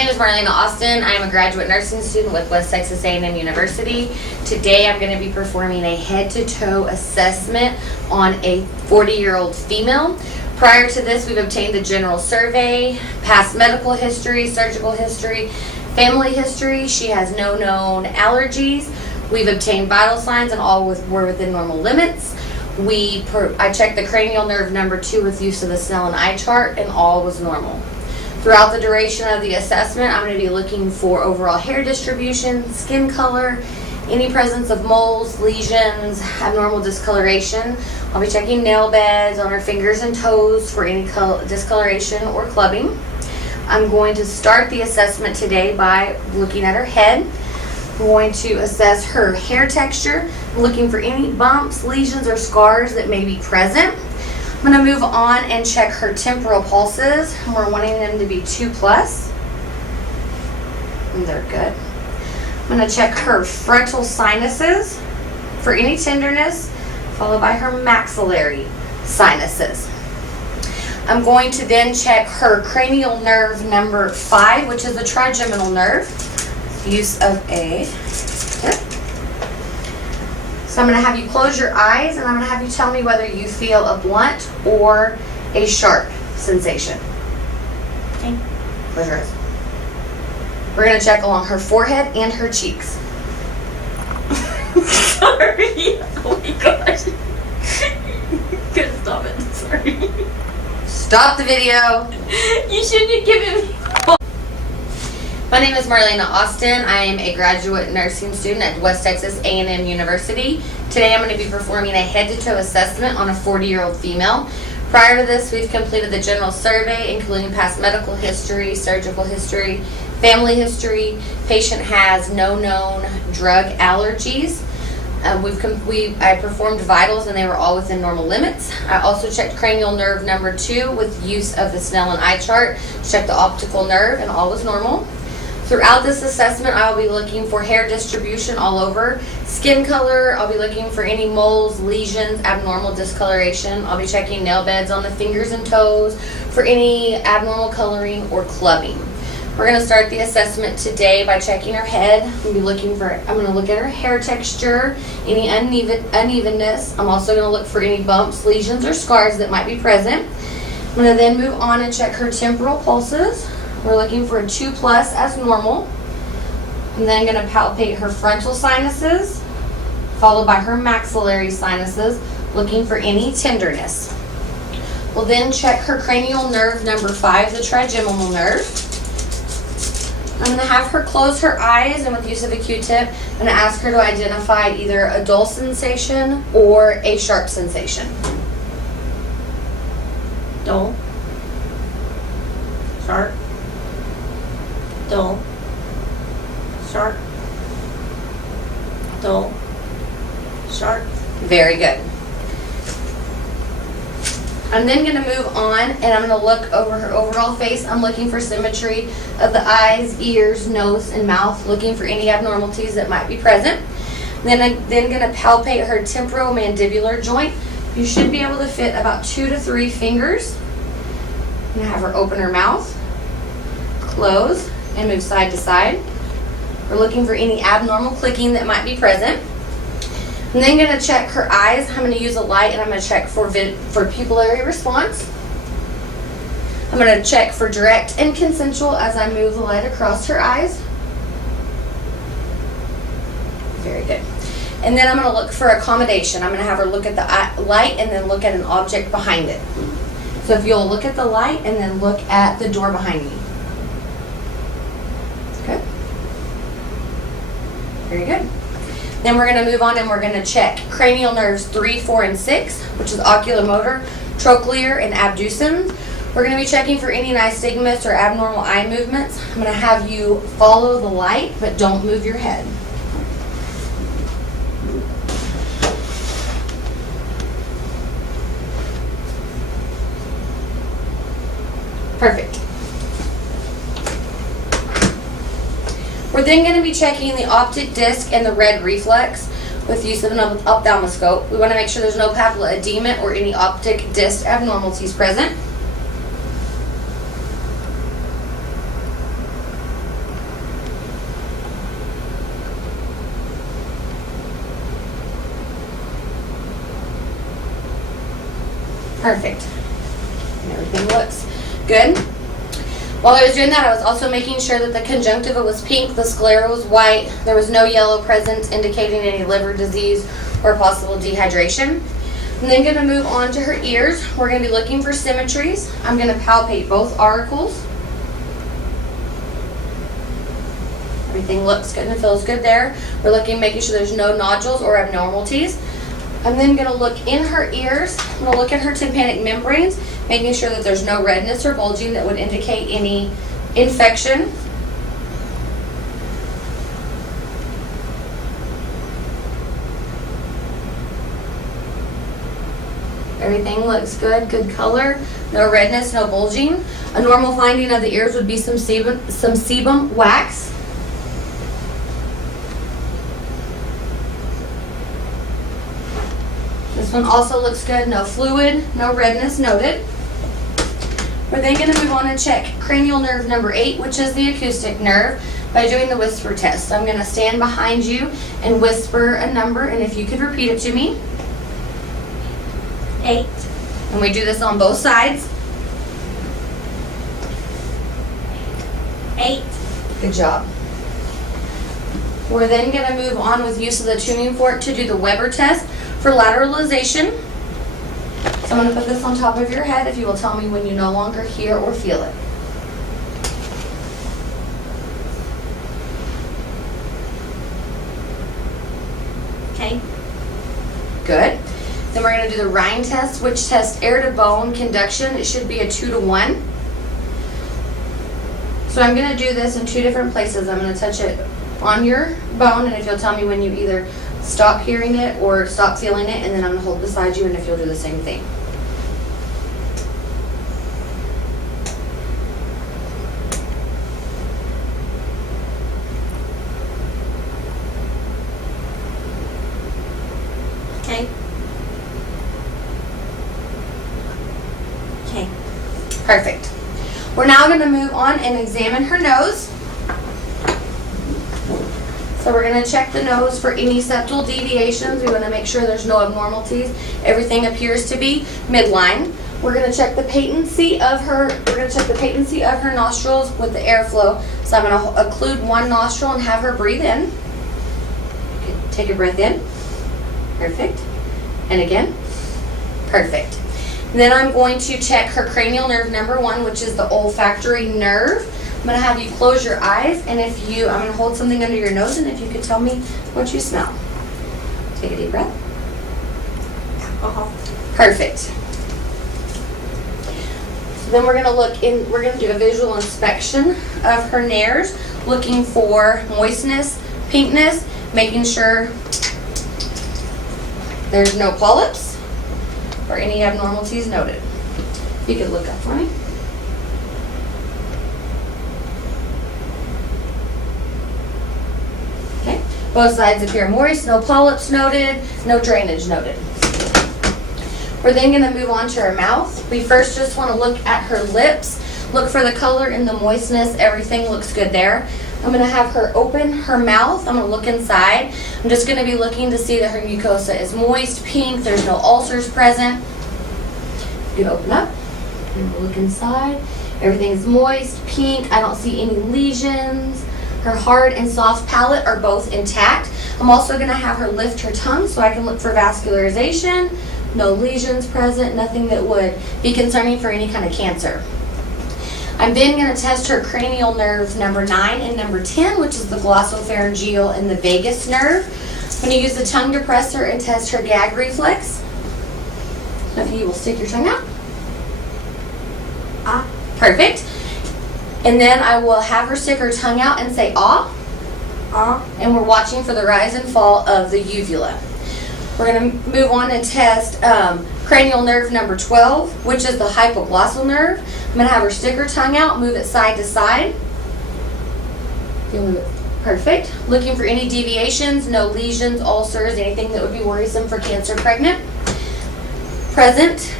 name is Marlena Assessment. I am a graduate nursing student with West Texas A&M University. Today I'm going to be performing a head-to-toe assessment on a 40-year-old female. Prior to this, we've obtained the general survey, past medical history, surgical history, family history. She has no known allergies. We've obtained vital signs and all were within normal limits. I checked the cranial nerve number 2 with use of the Snellen and eye chart, and all was normal. Throughout the duration of the assessment, I'm going to be looking for overall hair distribution, skin color, any presence of moles, lesions, abnormal discoloration. I'll be checking nail beds on her fingers and toes for any discoloration or clubbing. I'm going to start the assessment today by looking at her head. I'm going to assess her hair texture, looking for any bumps, lesions, or scars that may be present. I'm going to move on and check her temporal pulses. We're wanting them to be 2+. And they're good. I'm going to check her frontal sinuses for any tenderness, followed by her maxillary sinuses. I'm going to then check her cranial nerve number 5, which is the trigeminal nerve. Use of a tip. So I'm going to have you close your eyes, and I'm going to have you tell me whether you feel a blunt or a sharp sensation. Okay. Close your eyes. We're going to check along her forehead and her cheeks. Sorry. Oh my gosh. Couldn't stop it. Sorry. Stop the video. You shouldn't have given me. My name is Marlena Assessment. I am a graduate nursing student at West Texas A&M University. Today I'm going to be performing a head-to-toe assessment on a 40-year-old female. Prior to this, we've completed the general survey, including past medical history, surgical history, family history. Patient has no known drug allergies. I performed vitals and they were all within normal limits. I also checked cranial nerve number 2 with use of the Snellen eye chart. Checked the optical nerve and all was normal. Throughout this assessment, I will be looking for hair distribution all over. Skin color, I'll be looking for any moles, lesions, abnormal discoloration. I'll be checking nail beds on the fingers and toes for any abnormal coloring or clubbing. We're going to start the assessment today by checking her head. I'm going to look at her hair texture, any unevenness. I'm also going to look for any bumps, lesions, or scars that might be present. I'm going to then move on and check her temporal pulses. We're looking for a 2+ as normal. I'm then going to palpate her frontal sinuses, followed by her maxillary sinuses, looking for any tenderness. We'll then check her cranial nerve number 5, the trigeminal nerve. I'm going to have her close her eyes, and with use of a Q-tip, I'm going to ask her to identify either a dull sensation or a sharp sensation. Dull. Sharp. Dull. Sharp. Dull. Sharp. Very good. I'm then going to move on, and I'm going to look over her overall face. I'm looking for symmetry of the eyes, ears, nose, and mouth, looking for any abnormalities that might be present. Then I'm going to palpate her temporomandibular joint. You should be able to fit about 2 to 3 fingers. I'm going to have her open her mouth, close, and move side to side. We're looking for any abnormal clicking that might be present. I'm then going to check her eyes. I'm going to use a light, and I'm going to check for pupillary response. I'm going to check for direct and consensual as I move the light across her eyes. Very good. And then I'm going to look for accommodation. I'm going to have her look at the light and then look at an object behind it. So if you'll look at the light and then look at the door behind me. Okay. Very good. Then we're going to move on and we're going to check cranial nerves 3, 4, and 6, which is oculomotor, trochlear, and abducens. We're going to be checking for any nystagmus or abnormal eye movements. I'm going to have you follow the light, but don't move your head. Perfect. We're then going to be checking the optic disc and the red reflex with use of an ophthalmoscope. We want to make sure there's no papilla edema or any optic disc abnormalities present. Perfect. And everything looks good. While I was doing that, I was also making sure that the conjunctiva was pink, the sclera was white, there was no yellow present indicating any liver disease or possible dehydration. I'm then going to move on to her ears. We're going to be looking for symmetries. I'm going to palpate both auricles. Everything looks good and feels good there. We're looking, making sure there's no nodules or abnormalities. I'm then going to look in her ears. I'm going to look at her tympanic membranes, making sure that there's no redness or bulging that would indicate any infection. Everything looks good, good color, no redness, no bulging. A normal finding of the ears would be some sebum wax. This one also looks good, no fluid, no redness noted. We're then going to move on and check cranial nerve number 8, which is the acoustic nerve, by doing the whisper test. I'm going to stand behind you and whisper a number, and if you could repeat it to me. 8. And we do this on both sides. 8. Good job. We're then going to move on with use of the tuning fork to do the Weber test for lateralization. So I'm going to put this on top of your head if you will tell me when you no longer hear or feel it. Okay. Good. Then we're going to do the Rhine test, which tests air to bone conduction. It should be a 2 to 1. So I'm going to do this in 2 different places. I'm going to touch it on your bone, and if you'll tell me when you either stop hearing it or stop feeling it, and then I'm going to hold beside you, and if you'll do the same thing. Okay. Okay. Perfect. We're now going to move on and examine her nose. So we're going to check the nose for any septal deviations. We want to make sure there's no abnormalities. Everything appears to be midline. We're going to check the patency of her. We're going to check the patency of her nostrils with the airflow. So I'm going to occlude one nostril and have her breathe in. Okay, take a breath in. Perfect. And again. Perfect. Then I'm going to check her cranial nerve number 1, which is the olfactory nerve. I'm going to have you close your eyes, and I'm going to hold something under your nose, and if you could tell me what you smell. Take a deep breath. Alcohol. Perfect. So then we're going to do a visual inspection of her nares, looking for moistness, pinkness, making sure there's no polyps or any abnormalities noted. If you could look up for me. Okay. Both sides appear moist, no polyps noted, no drainage noted. We're then going to move on to her mouth. We first just want to look at her lips, look for the color and the moistness. Everything looks good there. I'm going to have her open her mouth. I'm going to look inside. I'm just going to be looking to see that her mucosa is moist, pink, there's no ulcers present. You can open up and we'll look inside. Everything's moist, pink. I don't see any lesions. Her hard and soft palate are both intact. I'm also going to have her lift her tongue so I can look for vascularization. No lesions present, nothing that would be concerning for any kind of cancer. I'm then going to test her cranial nerves number 9 and number 10, which is the glossopharyngeal and the vagus nerve. I'm going to use the tongue depressor and test her gag reflex. If you will stick your tongue out. Ah, perfect. And then I will have her stick her tongue out and say ah. Ah. And we're watching for the rise and fall of the uvula. We're going to move on and test cranial nerve number 12, which is the hypoglossal nerve. I'm going to have her stick her tongue out, move it side to side. You'll move it. Perfect. Looking for any deviations, no lesions, ulcers, anything that would be worrisome for cancer pregnant. Present.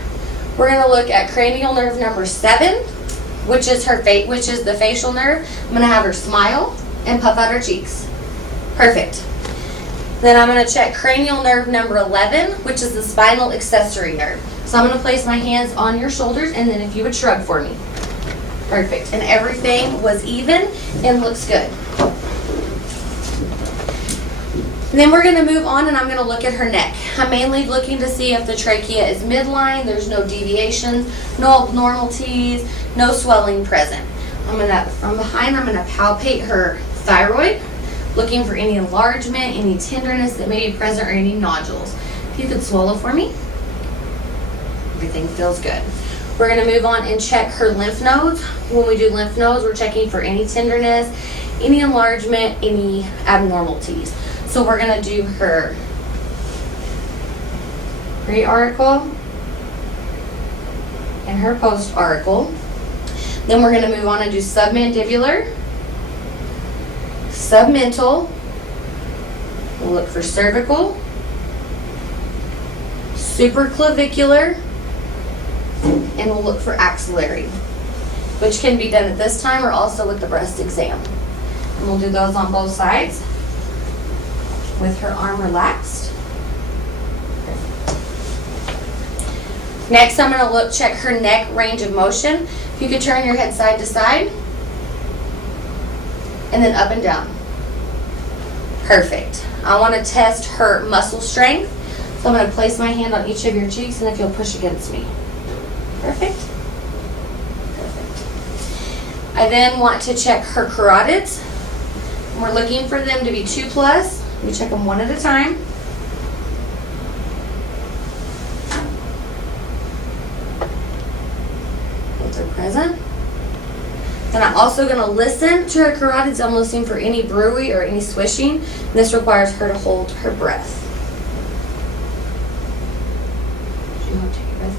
We're going to look at cranial nerve number 7, which is the facial nerve. I'm going to have her smile and puff out her cheeks. Perfect. Then I'm going to check cranial nerve number 11, which is the spinal accessory nerve. So I'm going to place my hands on your shoulders, and then if you would shrug for me. Perfect. And everything was even and looks good. And then we're going to move on, and I'm going to look at her neck. I'm mainly looking to see if the trachea is midline, there's no deviations, no abnormalities, no swelling present. From behind, I'm going to palpate her thyroid, looking for any enlargement, any tenderness that may be present, or any nodules. If you could swallow for me. Everything feels good. We're going to move on and check her lymph nodes. When we do lymph nodes, we're checking for any tenderness, any enlargement, any abnormalities. So we're going to do her pre-auricle and her post-auricle. Then we're going to move on and do submandibular, submental. We'll look for cervical, supraclavicular, and we'll look for axillary, which can be done at this time or also with the breast exam. And we'll do those on both sides with her arm relaxed. Next, I'm going to check her neck range of motion. If you could turn your head side to side and then up and down. Perfect. I want to test her muscle strength. So I'm going to place my hand on each of your cheeks, and if you'll push against me. Perfect. Perfect. I then want to check her carotids. We're looking for them to be 2+. We check them one at a time. If they're present. Then I'm also going to listen to her carotids. I'm listening for any bruit or any swishing. This requires her to hold her breath. Do you want to take your breath?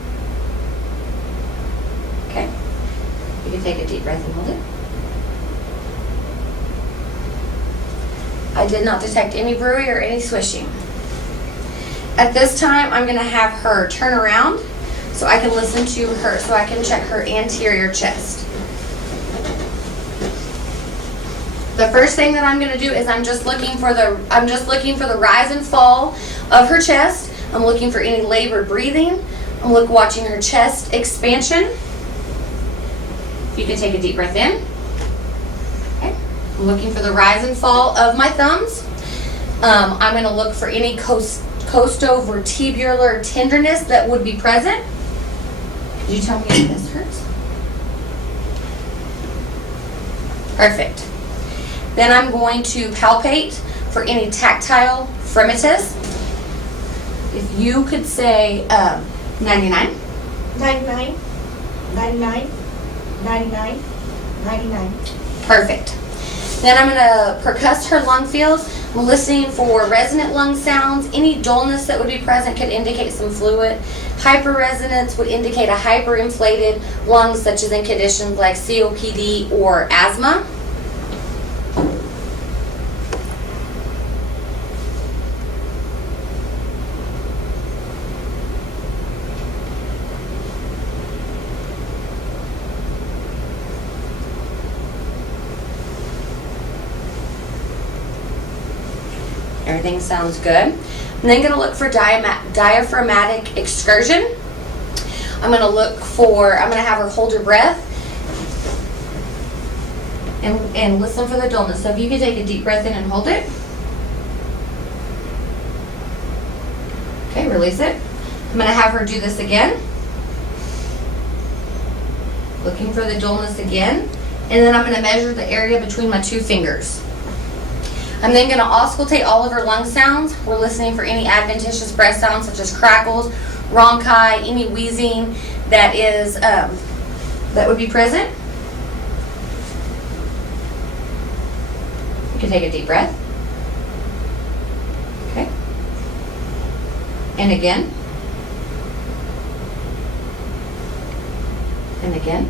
Okay. You can take a deep breath and hold it. I did not detect any bruit or any swishing. At this time, I'm going to have her turn around so I can listen to her, so I can check her anterior chest. The first thing that I'm going to do is I'm just looking for the rise and fall of her chest. I'm looking for any labored breathing. I'm watching her chest expansion. You can take a deep breath in. Okay. I'm looking for the rise and fall of my thumbs. I'm going to look for any costovertebral tenderness that would be present. Could you tell me if this hurts? Perfect. Then I'm going to palpate for any tactile fremitus. If you could say 99. 99, 99, 99, 99. Perfect. Then I'm going to percuss her lung fields. I'm listening for resonant lung sounds. Any dullness that would be present could indicate some fluid. Hyperresonance would indicate a hyperinflated lung, such as in conditions like COPD or asthma. Everything sounds good. I'm then going to look for diaphragmatic excursion. I'm going to have her hold her breath and listen for the dullness. So if you could take a deep breath in and hold it. Okay, release it. I'm going to have her do this again. Looking for the dullness again. And then I'm going to measure the area between my two fingers. I'm then going to auscultate all of her lung sounds. We're listening for any adventitious breath sounds such as crackles, rhonchi, any wheezing that would be present. You can take a deep breath. Okay. And again. And again.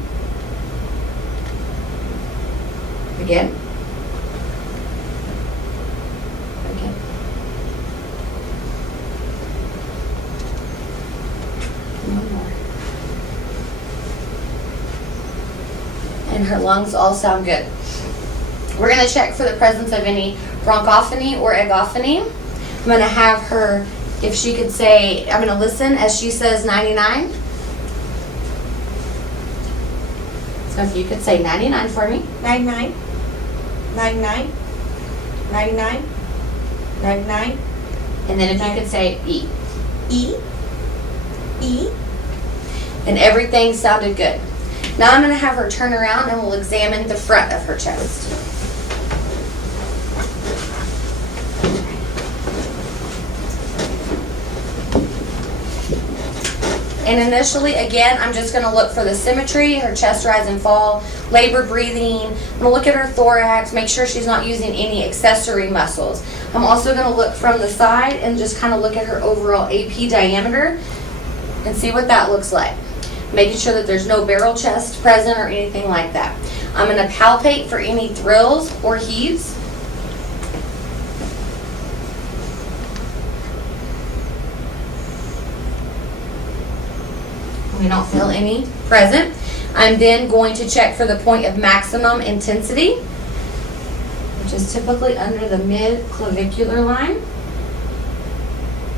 Again. Again. One more. And her lungs all sound good. We're going to check for the presence of any bronchophony or egophony. I'm going to have her if she could say, I'm gonna listen as she says 99. So if you could say 99 for me. 99, 99, 99, 99, And then if you could say E. E, E. And everything sounded good. Now I'm gonna have her turn around and we'll examine the front of her chest. And initially, again, I'm just going to look for the symmetry, her chest rise and fall, labor breathing. I'm going to look at her thorax, make sure she's not using any accessory muscles. I'm also going to look from the side and just kind of look at her overall AP diameter and see what that looks like. Making sure that there's no barrel chest present or anything like that. I'm going to palpate for any thrills or heaves. We don't feel any present. I'm then going to check for the point of maximum intensity, which is typically under the mid-clavicular line.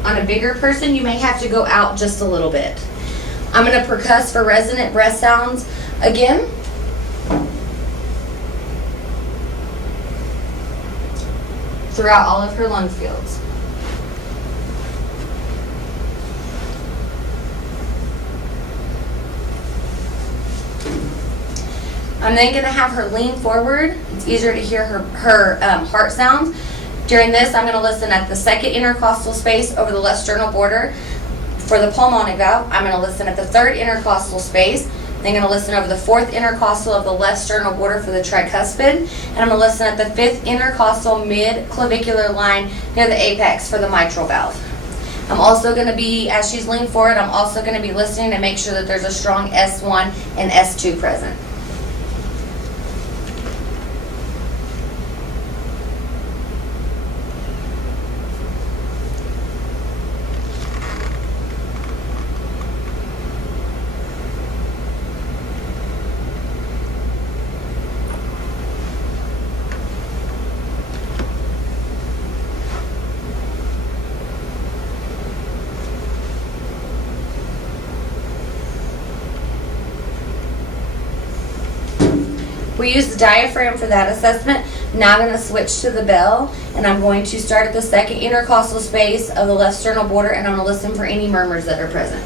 On a bigger person, you may have to go out just a little bit. I'm going to percuss for resonant breath sounds again. Throughout all of her lung fields. I'm then going to have her lean forward. It's easier to hear her heart sounds. During this, I'm going to listen at the second intercostal space over the left sternal border for the pulmonic valve. I'm going to listen at the third intercostal space. Then I'm going to listen over the fourth intercostal of the left sternal border for the tricuspid. And I'm going to listen at the fifth intercostal mid-clavicular line near the apex for the mitral valve. I'm also going to be, as she's leaning forward, I'm also going to be listening to make sure that there's a strong S1 and S2 present. We use the diaphragm for that assessment. Now I'm going to switch to the bell, and I'm going to start at the second intercostal space of the left sternal border, and I'm going to listen for any murmurs that are present.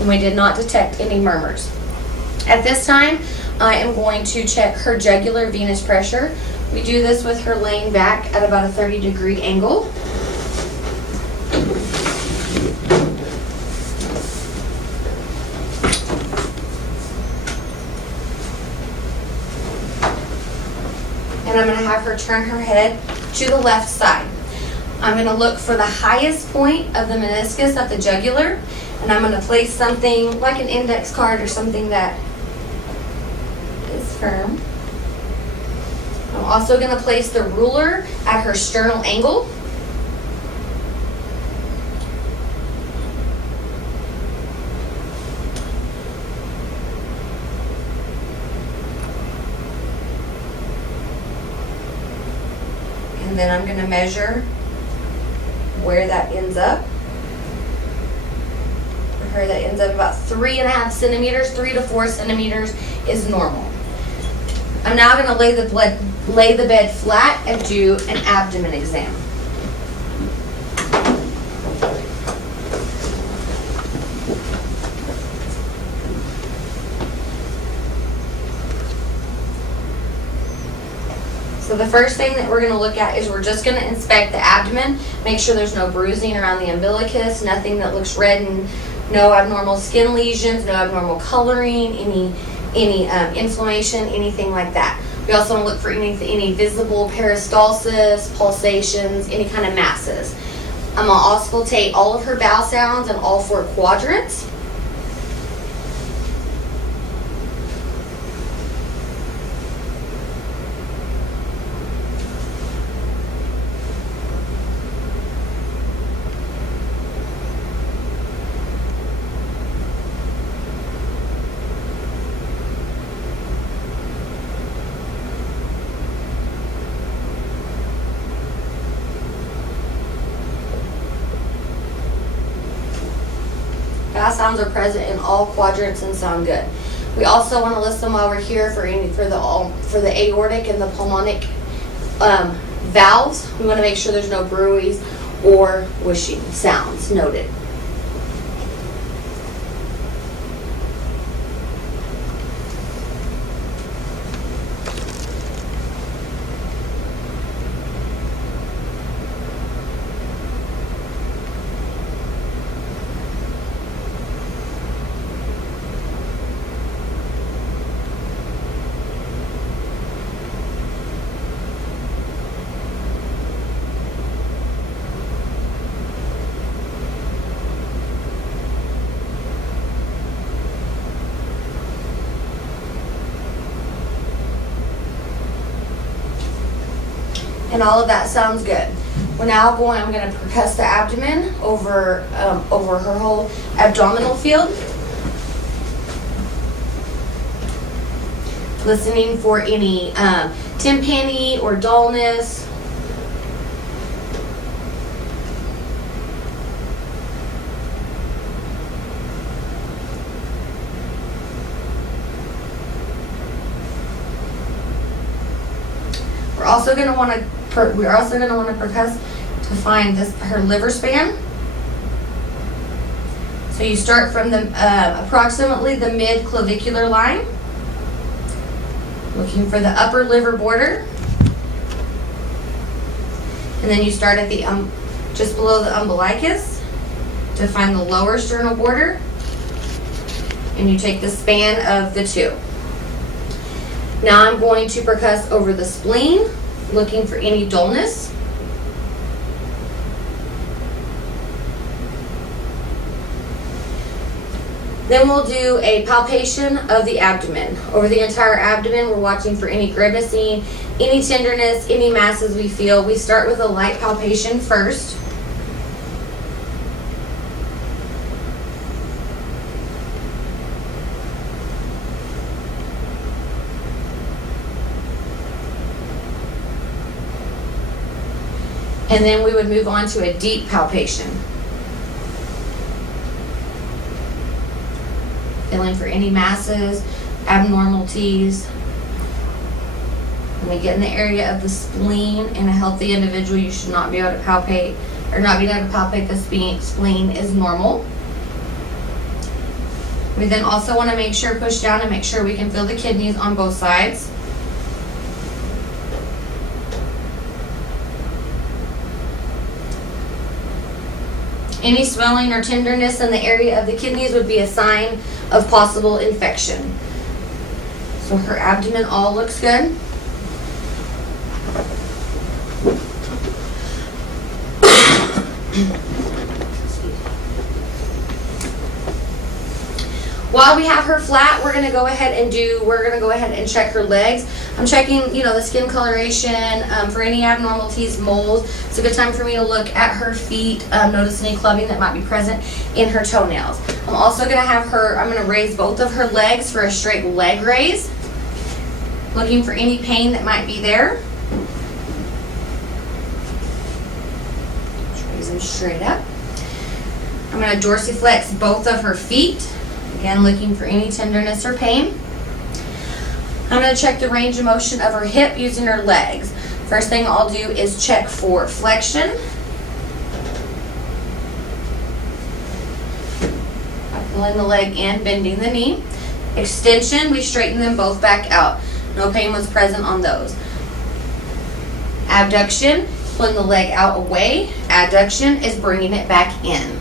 And we did not detect any murmurs. At this time, I am going to check her jugular venous pressure. We do this with her laying back at about a 30-degree angle. And I'm going to have her turn her head to the left side. I'm going to look for the highest point of the meniscus at the jugular. And I'm going to place something like an index card or something that is firm. I'm also going to place the ruler at her sternal angle. And then I'm going to measure where that ends up. Her that ends up about 3.5 centimeters. 3 to 4 centimeters is normal. I'm now going to lay the bed flat and do an abdomen exam. So the first thing that we're going to look at is we're just going to inspect the abdomen, make sure there's no bruising around the umbilicus, nothing that looks red, and no abnormal skin lesions, no abnormal coloring, any inflammation, anything like that. We also want to look for any visible peristalsis, pulsations, any kind of masses. I'm going to auscultate all of her bowel sounds in all 4 quadrants. Fast sounds are present in all quadrants and sound good. We also want to listen while we're here for the aortic and the pulmonic valves. We want to make sure there's no bruise or whooshing sounds noted. And all of that sounds good. I'm going to percuss the abdomen over her whole abdominal field. Listening for any tympani or dullness. We're also going to want to percuss to find her liver span. So you start from the approximately the mid clavicular line, looking for the upper liver border, and then you start at the just below the umbilicus to find the lower sternal border, and you take the span of the two. Now I'm going to percuss over the spleen, looking for any dullness. Then we'll do a palpation of the abdomen. Over the entire abdomen, we're watching for any grimacing, any tenderness, any masses we feel. We start with a light palpation first. And then we would move on to a deep palpation. Feeling for any masses, abnormalities. When we get in the area of the spleen, in a healthy individual, you should not be able to palpate, or not being able to palpate the spleen is normal. We then also want to make sure, push down and make sure we can feel the kidneys on both sides. Any swelling or tenderness in the area of the kidneys would be a sign of possible infection. So her abdomen all looks good. While we have her flat, we're gonna go ahead and check her legs. I'm checking, the skin coloration for any abnormalities, moles. It's a good time for me to look at her feet, notice any clubbing that might be present in her toenails. I'm also gonna I'm gonna raise both of her legs for a straight leg raise, looking for any pain that might be there. Just raise them straight up. I'm gonna dorsiflex both of her feet. Again, looking for any tenderness or pain. I'm going to check the range of motion of her hip using her legs. First thing I'll do is check for flexion. I'm pulling the leg in, bending the knee. Extension, we straighten them both back out. No pain was present on those. Abduction, pulling the leg out away. Adduction is bringing it back in.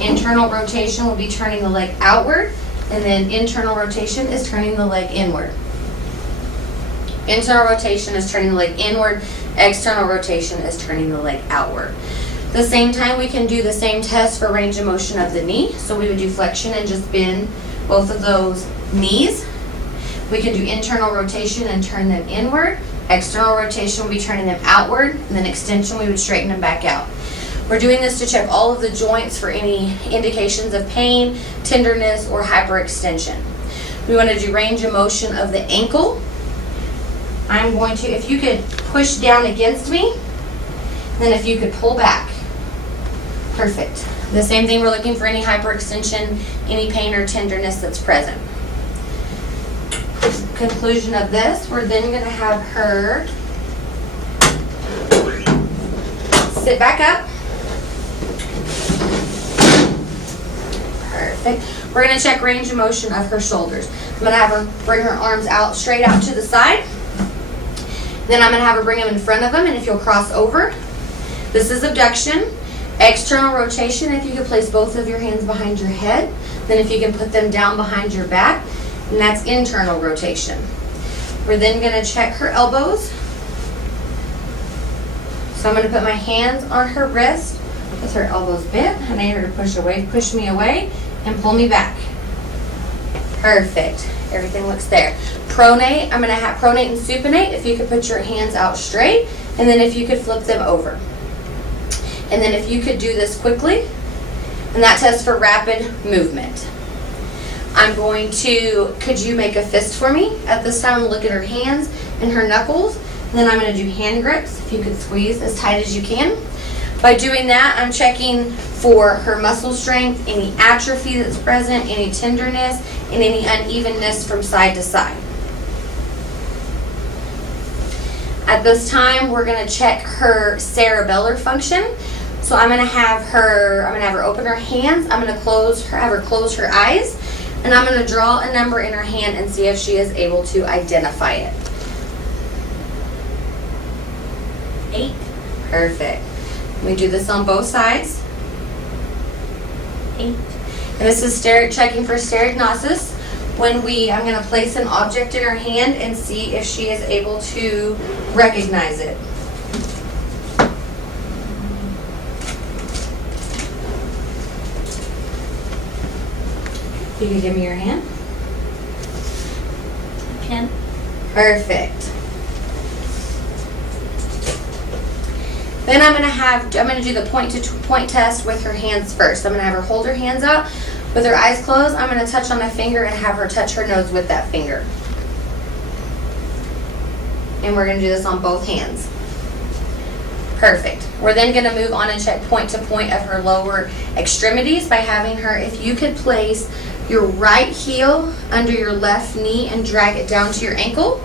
Internal rotation will be turning the leg outward, and then internal rotation is turning the leg inward. Internal rotation is turning the leg inward, external rotation is turning the leg outward. At the same time, we can do the same test for range of motion of the knee. So we would do flexion and just bend both of those knees. We can do internal rotation and turn them inward. External rotation will be turning them outward, and then extension, we would straighten them back out. We're doing this to check all of the joints for any indications of pain, tenderness, or hyperextension. We want to do range of motion of the ankle. I'm going to, if you could push down against me, then if you could pull back. Perfect. The same thing, we're looking for any hyperextension, any pain or tenderness that's present. Conclusion of this, we're then going to have her sit back up. Perfect. We're going to check range of motion of her shoulders. I'm going to have her bring her arms out, straight out to the side. Then I'm going to have her bring them in front of them, and if you'll cross over. This is abduction. External rotation, if you could place both of your hands behind your head. Then if you can put them down behind your back. And that's internal rotation. We're then going to check her elbows. So I'm going to put my hands on her wrist with her elbows bent. I need her to push me away, and pull me back. Perfect. Everything looks there. Pronate, I'm going to have pronate and supinate. If you could put your hands out straight, and then if you could flip them over. And then if you could do this quickly, and that tests for rapid movement. I'm going to, could you make a fist for me? At this time, look at her hands and her knuckles. And then I'm going to do hand grips. If you could squeeze as tight as you can. By doing that, I'm checking for her muscle strength, any atrophy that's present, any tenderness, and any unevenness from side to side. At this time, we're going to check her cerebellar function. So I'm going to have her open her hands. I'm going to have her close her eyes. And I'm going to draw a number in her hand and see if she is able to identify it. 8. Perfect. We do this on both sides. 8. And this is checking for stereognosis. I'm going to place an object in her hand and see if she is able to recognize it. You can give me your hand. Pen. Perfect. Then I'm going to do the point test with her hands first. I'm going to have her hold her hands out with her eyes closed. I'm going to touch on a finger and have her touch her nose with that finger. And we're going to do this on both hands. Perfect. We're then going to move on and check point to point of her lower extremities by having her, if you could place your right heel under your left knee and drag it down to your ankle.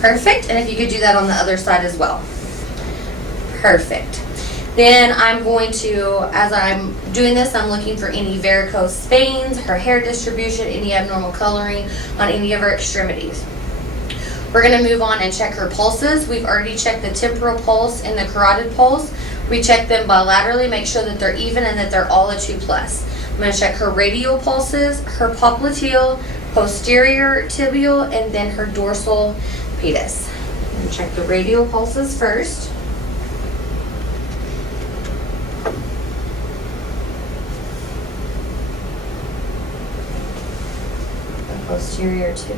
Perfect. And if you could do that on the other side as well. Perfect. Then I'm going to, as I'm doing this, I'm looking for any varicose veins, her hair distribution, any abnormal coloring on any of her extremities. We're going to move on and check her pulses. We've already checked the temporal pulse and the carotid pulse. We check them bilaterally, make sure that they're even and that they're all a 2+. I'm going to check her radial pulses, her popliteal, posterior tibial, and then her dorsal pedis. I'm going to check the radial pulses first. The posterior too,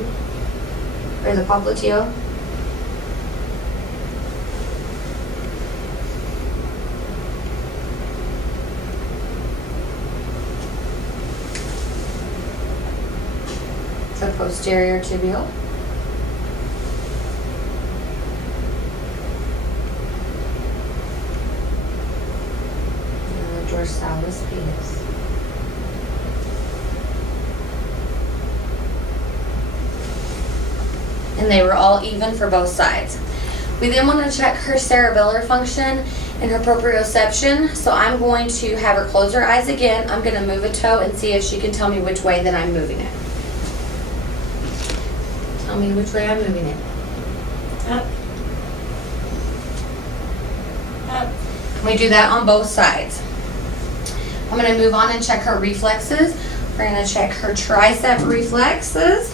or the popliteal. The posterior tibial. And the dorsalis pedis. And they were all even for both sides. We then want to check her cerebellar function and her proprioception. So I'm going to have her close her eyes again. I'm going to move a toe and see if she can tell me which way that I'm moving it. Tell me which way I'm moving it. Up. Up. We do that on both sides. I'm going to move on and check her reflexes. We're going to check her tricep reflexes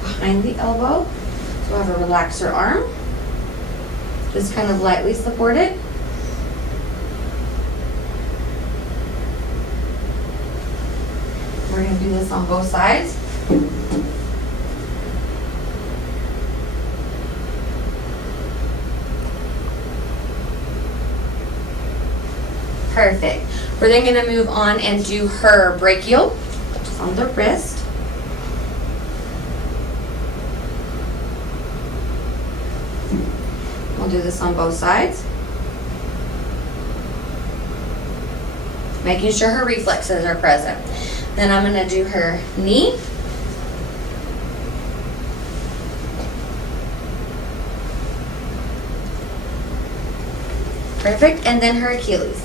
behind the elbow. So have her relax her arm. Just kind of lightly support it. We're going to do this on both sides. Perfect. We're then going to move on and do her brachial, which is on the wrist. We'll do this on both sides. making sure her reflexes are present. Then I'm going to do her knee. Perfect. And then her Achilles.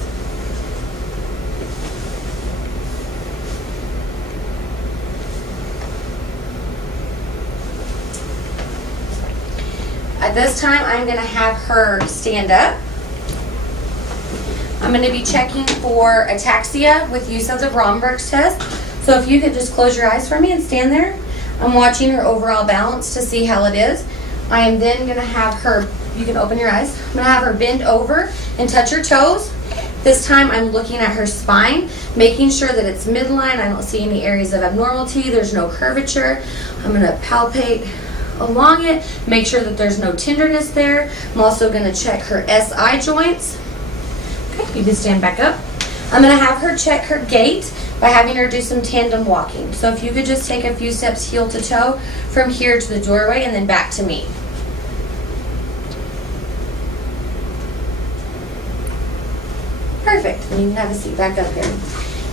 At this time, I'm going to have her stand up. I'm going to be checking for ataxia with use of the Romberg's test. So if you could just close your eyes for me and stand there. I'm watching her overall balance to see how it is. I am then going to have her, you can open your eyes. I'm going to have her bend over and touch her toes. This time I'm looking at her spine, making sure that it's midline. I don't see any areas of abnormality. There's no curvature. I'm going to palpate along it, make sure that there's no tenderness there. I'm also going to check her SI joints. Okay, you can stand back up. I'm going to have her check her gait by having her do some tandem walking. So if you could just take a few steps heel to toe from here to the doorway and then back to me. Perfect. And you can have a seat back up here.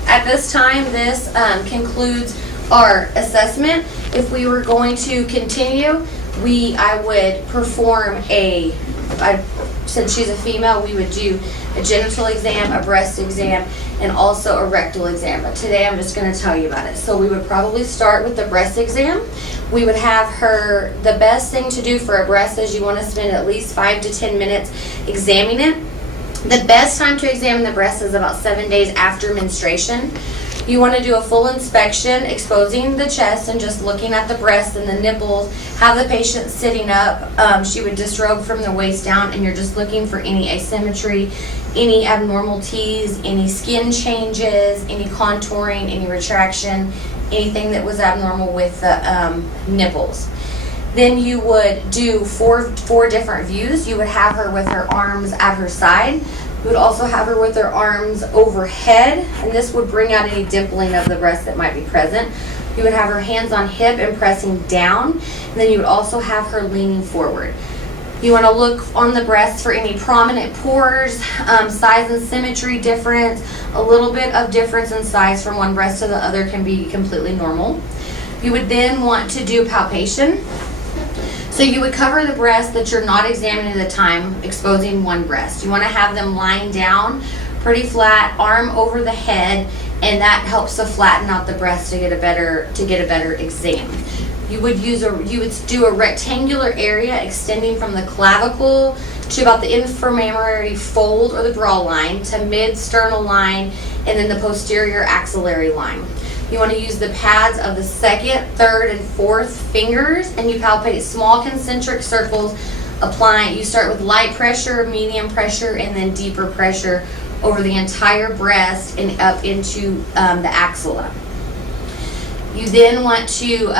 At this time, this concludes our assessment. If we were going to continue, I would perform since she's a female, we would do a genital exam, a breast exam, and also a rectal exam. But today I'm just going to tell you about it. So we would probably start with the breast exam. We would have her, the best thing to do for a breast is you want to spend at least 5 to 10 minutes examining it. The best time to examine the breast is about 7 days after menstruation. You want to do a full inspection, exposing the chest and just looking at the breast and the nipples. Have the patient sitting up. She would disrobe from the waist down, and you're just looking for any asymmetry, any abnormalities, any skin changes, any contouring, any retraction, anything that was abnormal with the nipples. Then you would do four different views. You would have her with her arms at her side. You would also have her with her arms overhead, and this would bring out any dimpling of the breast that might be present. You would have her hands on hip and pressing down, and then you would also have her leaning forward. You want to look on the breast for any prominent pores, size and symmetry difference. A little bit of difference in size from one breast to the other can be completely normal. You would then want to do palpation. So you would cover the breast that you're not examining at the time, exposing one breast. You want to have them lying down, pretty flat, arm over the head, and that helps to flatten out the breast to get a better exam. You would do a rectangular area extending from the clavicle to about the inframammary fold or the bra line to mid-sternal line, and then the posterior axillary line. You want to use the pads of the second, third, and fourth fingers, and you palpate small concentric circles. You start with light pressure, medium pressure, and then deeper pressure over the entire breast and up into the axilla. You then want to,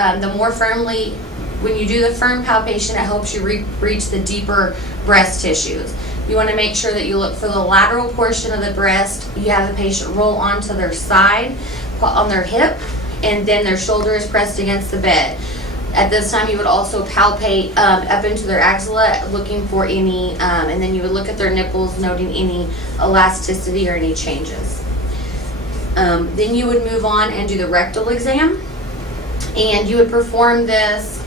when you do the firm palpation, it helps you reach the deeper breast tissues. You want to make sure that you look for the lateral portion of the breast. You have the patient roll onto their side, on their hip, and then their shoulder is pressed against the bed. At this time, you would also palpate up into their axilla, looking for any, and then you would look at their nipples, noting any elasticity or any changes. Then you would move on and do the rectal exam, and you would perform this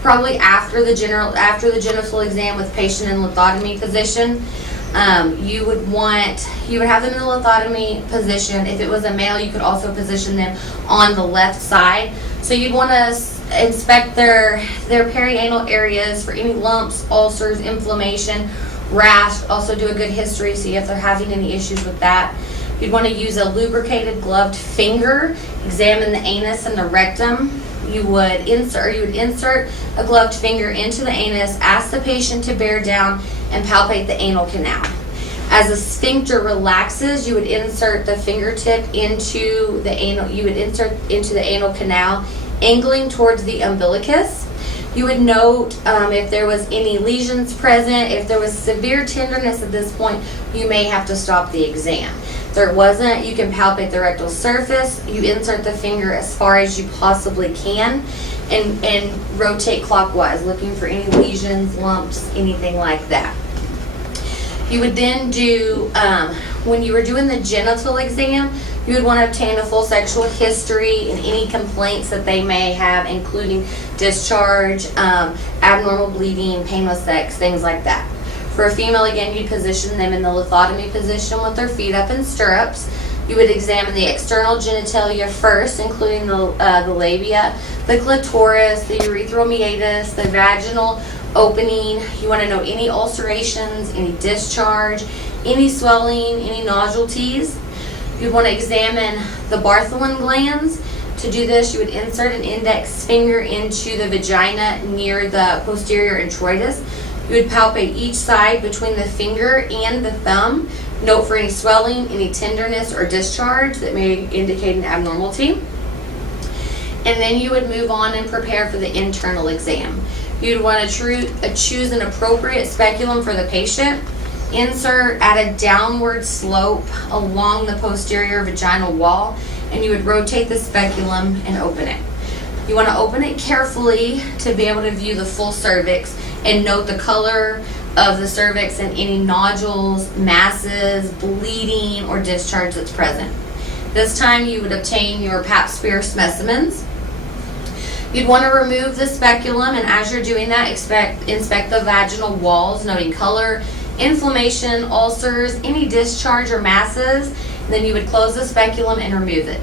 probably after the genital exam with patient in lithotomy position. You would have them in the lithotomy position. If it was a male, you could also position them on the left side. So you'd want to inspect their perianal areas for any lumps, ulcers, inflammation, rash. Also do a good history, see if they're having any issues with that. You'd want to use a lubricated gloved finger, examine the anus and the rectum. You would insert a gloved finger into the anus, ask the patient to bear down, and palpate the anal canal. As the sphincter relaxes, you would insert the fingertip into the anal canal, angling towards the umbilicus. You would note if there was any lesions present. If there was severe tenderness at this point, you may have to stop the exam. If there wasn't, you can palpate the rectal surface. You insert the finger as far as you possibly can and rotate clockwise, looking for any lesions, lumps, anything like that. You would then do, when you were doing the genital exam, you would want to obtain a full sexual history and any complaints that they may have, including discharge, abnormal bleeding, painless sex, things like that. For a female, again, you'd position them in the lithotomy position with their feet up in stirrups. You would examine the external genitalia first, including the labia, the clitoris, the urethral meatus, the vaginal opening. You want to know any ulcerations, any discharge, any swelling, any nodules. You'd want to examine the Bartholin glands. To do this, you would insert an index finger into the vagina near the posterior introitus. You would palpate each side between the finger and the thumb. Note for any swelling, any tenderness or discharge that may indicate an abnormality. And then you would move on and prepare for the internal exam. You'd want to choose an appropriate speculum for the patient. Insert at a downward slope along the posterior vaginal wall, and you would rotate the speculum and open it. You want to open it carefully to be able to view the full cervix and note the color of the cervix and any nodules, masses, bleeding, or discharge that's present. This time you would obtain your pap smear specimens. You'd want to remove the speculum, and as you're doing that, inspect the vaginal walls, noting color, inflammation, ulcers, any discharge or masses. And then you would close the speculum and remove it.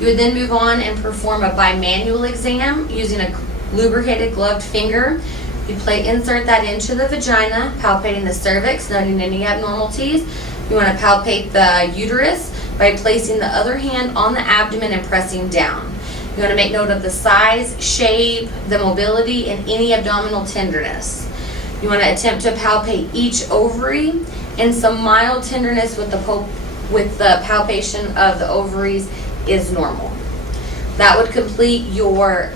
You would then move on and perform a bimanual exam using a lubricated gloved finger. You'd insert that into the vagina, palpating the cervix, noting any abnormalities. You want to palpate the uterus by placing the other hand on the abdomen and pressing down. You want to make note of the size, shape, the mobility, and any abdominal tenderness. You want to attempt to palpate each ovary, and some mild tenderness with the palpation of the ovaries is normal. That would complete your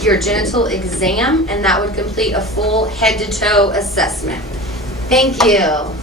genital exam, and that would complete a full head to toe assessment. Thank you.